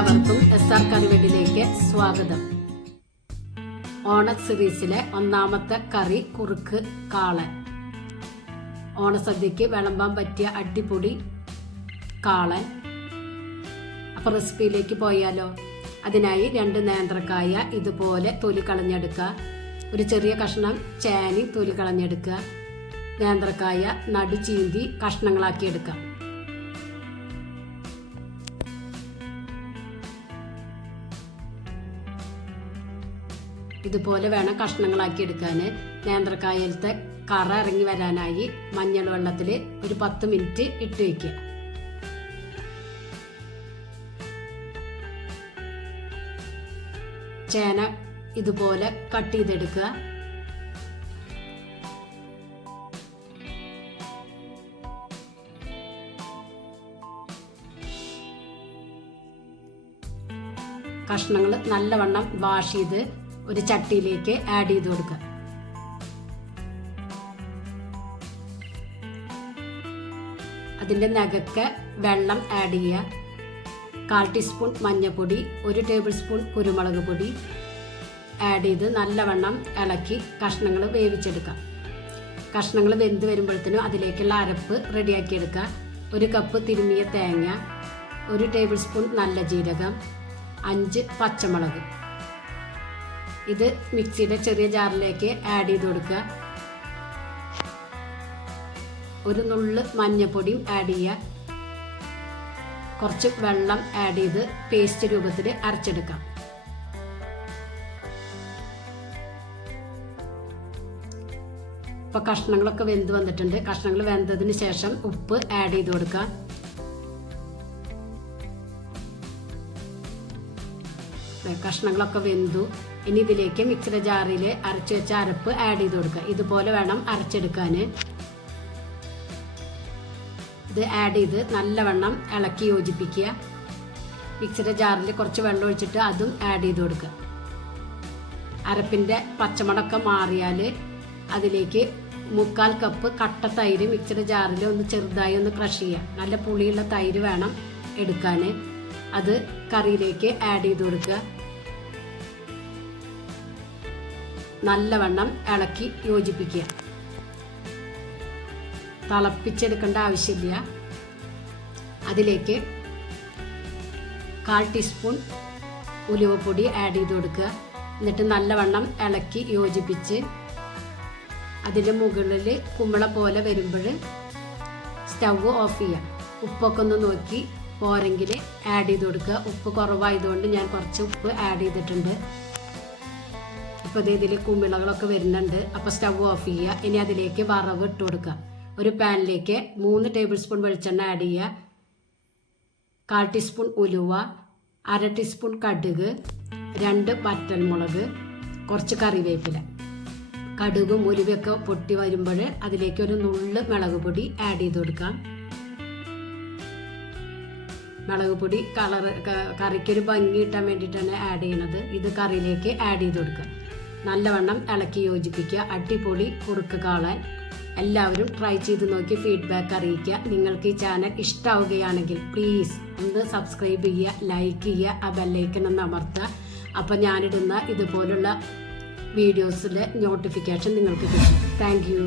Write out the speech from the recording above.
എല്ലാവർക്കും SR കറിവെടിലേക്ക് സ്വാഗതം. ഓണ സീരീസിലെ ഒന്നാമത്തെ കറി കുറുക്ക് കാളൻ. ഓണസദ്യക്ക് വിളമ്പാൻ പറ്റിയ അടിപൊളി കാളൻ. അപ്പോൾ റെസിപ്പിയിലേക്ക് പോയാലോ? അതിനായി 2 നേന്ത്രക്കായ ഇതുപോലെ തൊലി കളഞ്ഞെടുക്കുക. ഒരു ചെറിയ കഷ്ണം ചേനി തൊലി കളഞ്ഞെടുക്കുക. നേന്ത്രക്കായ നടു ചീന്തി കഷ്ണങ്ങളാക്കി എടുക്കാം. ഇതുപോലെ വേണം കഷ്ണങ്ങളാക്കി എടുക്കാൻ. നേന്ത്രക്കായലത്തെ കറ ഇറങ്ങി വരാനായി മഞ്ഞൾ വെള്ളത്തിൽ ഒരു 10 മിനിറ്റ് ഇട്ട് വയ്ക്കുക. ചേന ഇതുപോലെ കട്ട് ചെയ്തെടുക്കുക. കഷ്ണങ്ങൾ നല്ലവണ്ണം വാഷ് ചെയ്ത് ഒരു ചട്ടിയിലേക്ക് ആഡ് ചെയ്ത് കൊടുക്കുക. അതിൻ്റെ നഖക്ക് വെള്ളം ആഡ് ചെയ്യുക. 1/4 ടീസ്പൂൺ മഞ്ഞൾപ്പൊടി, 1 ടേബിൾ സ്പൂൺ കുരുമുളക് പൊടി ആഡ് ചെയ്ത് നല്ലവണ്ണം ഇളക്കി കഷ്ണങ്ങൾ വേവിച്ചെടുക്കാം. കഷ്ണങ്ങൾ വെന്ത് വരുമ്പോഴത്തേനും അതിലേക്കുള്ള അരപ്പ് റെഡിയാക്കി എടുക്കുക. 1 കപ്പ് തിരുമ്മിയ തേങ്ങ, 1 ടേബിൾ സ്പൂൺ നല്ല ജീരകം, 5 പച്ചമുളക്. ഇത് മിക്സിയുടെ ചെറിയ ജാറിലേക്ക് ആഡ് ചെയ്ത് കൊടുക്കുക. ഒരു നുള്ള് മഞ്ഞൾപ്പൊടിയും ആഡ് ചെയ്യുക. കുറച്ച് വെള്ളം ആഡ് ചെയ്ത് പേസ്റ്റ് രൂപത്തിൽ അരച്ചെടുക്കാം. ഇപ്പോൾ കഷ്ണങ്ങളൊക്കെ വെന്ത് വന്നിട്ടുണ്ട്. കഷ്ണങ്ങൾ വെന്തതിന് ശേഷം ഉപ്പ് ആഡ് ചെയ്ത് കൊടുക്കുക. കഷ്ണങ്ങളൊക്കെ വെന്തു. ഇനി ഇതിലേക്ക് മിക്സിയുടെ ജാറിൽ അരച്ചു വെച്ച അരപ്പ് ആഡ് ചെയ്ത് കൊടുക്കുക. ഇതുപോലെ വേണം അരച്ചെടുക്കാൻ. ഇത് ആഡ് ചെയ്ത് നല്ലവണ്ണം ഇളക്കി യോജിപ്പിക്കുക. മിക്സിയുടെ ജാറിൽ കുറച്ച് വെള്ളം ഒഴിച്ചിട്ട് അതും ആഡ് ചെയ്ത് കൊടുക്കുക. അരപ്പിൻ്റെ പച്ചമണമൊക്കെ മാറിയാൽ അതിലേക്ക് 3/4 കപ്പ് കട്ട തൈര് മിക്സിയുടെ ജാറിൽ ഒന്ന് ചെറുതായി ഒന്ന് ക്രഷ് ചെയ്യുക. നല്ല പുളിയുള്ള തൈര് വേണം എടുക്കാൻ. അത് കറിയിലേക്ക് ആഡ് ചെയ്ത് കൊടുക്കുക. നല്ലവണ്ണം ഇളക്കി യോജിപ്പിക്കുക. തിളപ്പിച്ചെടുക്കേണ്ട ആവശ്യമില്ല. അതിലേക്ക് 1/4 ടീസ്പൂൺ ഉലുവപ്പൊടി ആഡ് ചെയ്ത് കൊടുക്കുക. എന്നിട്ട് നല്ലവണ്ണം ഇളക്കി യോജിപ്പിച്ച് അതിൻ്റെ മുകളിൽ കുമ്പള പോലെ വരുമ്പോൾ സ്റ്റവ് ഓഫ് ചെയ്യുക. ഉപ്പൊക്കെ ഒന്ന് നോക്കി പോരെങ്കിൽ ആഡ് ചെയ്ത് കൊടുക്കുക. ഉപ്പ് കുറവായതുകൊണ്ട് ഞാൻ കുറച്ച് ഉപ്പ് ആഡ് ചെയ്തിട്ടുണ്ട്. ഇപ്പോൾ ഇതിൽ കുമ്പിളകളൊക്കെ വരുന്നുണ്ട്. അപ്പോൾ സ്റ്റവ് ഓഫ് ചെയ്യുക. ഇനി അതിലേക്ക് വറവ് ഇട്ട് കൊടുക്കുക. ഒരു പാനിലേക്ക് 3 ടേബിൾ സ്പൂൺ വെളിച്ചെണ്ണ ആഡ് ചെയ്യുക. 1/4 ടീസ്പൂൺ ഉലുവ, 1/2 ടീസ്പൂൺ കടുക്, 2 വറ്റൽമുളക്, കുറച്ച് കറിവേപ്പില. കടുകും ഉലുവയൊക്കെ പൊട്ടി വരുമ്പോൾ അതിലേക്ക് ഒരു നുള്ള് മുളക് പൊടി ആഡ് ചെയ്ത് കൊടുക്കാം. മുളക് പൊടി കറിക്കൊരു ഭംഗി കിട്ടാൻ വേണ്ടിയിട്ടാണ് ആഡ് ചെയ്യണത്. ഇത് കറിയിലേക്ക് ആഡ് ചെയ്ത് കൊടുക്കുക. നല്ലവണ്ണം ഇളക്കി യോജിപ്പിക്കുക. അടിപൊളി കുറുക്ക് കാളൻ. എല്ലാവരും ട്രൈ ചെയ്ത് നോക്കി ഫീഡ്ബാക്ക് അറിയിക്കുക. നിങ്ങൾക്ക് ഈ ചാനൽ ഇഷ്ടമാവുകയാണെങ്കിൽ പ്ലീസ് ഒന്ന് സബ്സ്ക്രൈബ് ചെയ്യുക, ലൈക്ക് ചെയ്യുക, ആ ബെല്ലൈക്കൺ ഒന്ന് അമർത്തുക. അപ്പോൾ ഞാനിടുന്ന ഇതുപോലുള്ള വീഡിയോസിലെ നോട്ടിഫിക്കേഷൻ നിങ്ങൾക്ക് കിട്ടും. Thank you.